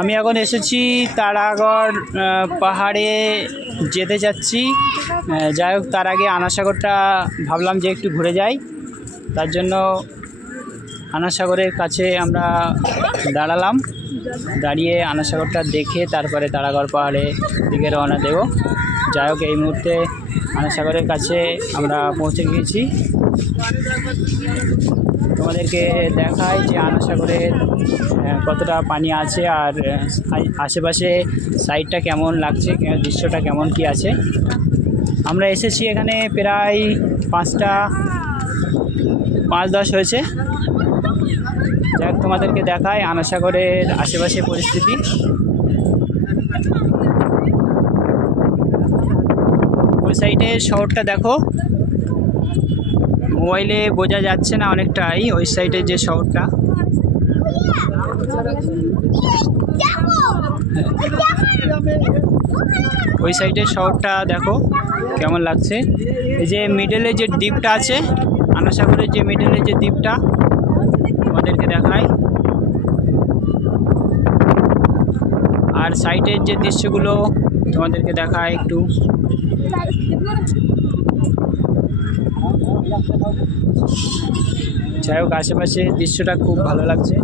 আমি এখন এসেছি তারাগড় পাহাড়ে যেতে চাচ্ছি। যাই হোক, তার আগে আনাসাগরটা ভাবলাম যে একটু ঘুরে যাই। তার জন্য আনাসাগরের কাছে আমরা দাঁড়ালাম, দাঁড়িয়ে আনাসাগরটা দেখে তারপরে তারাগড় পাহাড়ে দিকে রওনা দেব। যাই হোক, এই মুহূর্তে আনাসাগরের কাছে আমরা পৌঁছে গিয়েছি। তোমাদেরকে দেখাই যে আনাসাগরের কতটা পানি আছে আর আশেপাশে সাইডটা কেমন লাগছে, দৃশ্যটা কেমন কি আছে। আমরা এসেছি এখানে প্রায় 5:10 হয়েছে। যাক, তোমাদেরকে দেখাই আনাসাগরের আশেপাশে পরিস্থিতি। ওই সাইডের শহরটা দেখো, মোবাইলে বোঝা যাচ্ছে না অনেকটাই ওই সাইডের যে শহরটা। ওই সাইডের শহরটা দেখো কেমন লাগছে। এই যে মিডলে যে দ্বীপটা আছে, আনাসাগরের যে মিডলে যে দ্বীপটা, তোমাদেরকে দেখাই। আর সাইডের যে দৃশ্যগুলো তোমাদেরকে দেখায় একটু। যাই হোক, আশেপাশে দৃশ্যটা খুব ভালো লাগছে।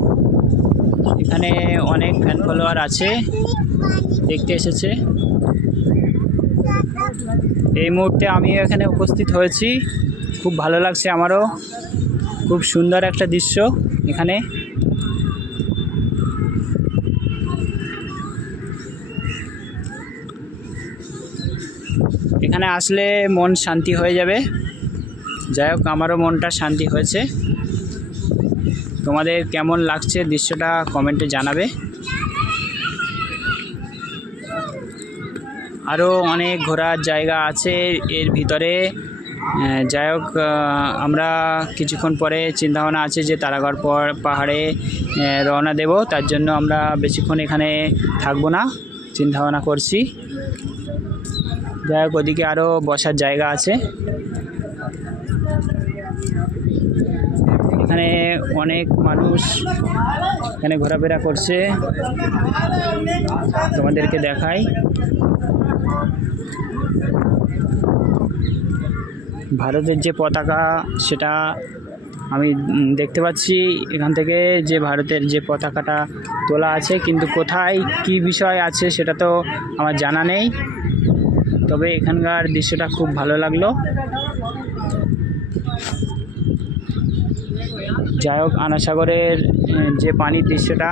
এখানে অনেক ফ্যান ফলোয়ার আছে, দেখতে এসেছে। এই মুহূর্তে আমি এখানে উপস্থিত হয়েছি, খুব ভালো লাগছে আমারও। খুব সুন্দর একটা দৃশ্য এখানে। এখানে আসলে মন শান্তি হয়ে যাবে। যাই হোক, আমারও মনটা শান্তি হয়েছে। তোমাদের কেমন লাগছে দৃশ্যটা কমেন্টে জানাবে। আরও অনেক ঘোরার জায়গা আছে এর ভিতরে। যাই হোক, আমরা কিছুক্ষণ পরে চিন্তাভাবনা আছে যে তারাগড় পাহাড়ে রওনা দেব। তার জন্য আমরা বেশিক্ষণ এখানে থাকবো না, চিন্তাভাবনা করছি। যাই হোক, ওদিকে আরও বসার জায়গা আছে। এখানে অনেক মানুষ এখানে ঘোরাফেরা করছে, তোমাদেরকে দেখাই। ভারতের যে পতাকা সেটা আমি দেখতে পাচ্ছি এখান থেকে, যে ভারতের যে পতাকাটা তোলা আছে, কিন্তু কোথায় কি বিষয় আছে সেটা তো আমার জানা নেই। তবে এখানকার দৃশ্যটা খুব ভালো লাগলো। যাই হোক, আনাসাগরের যে পানির দৃশ্যটা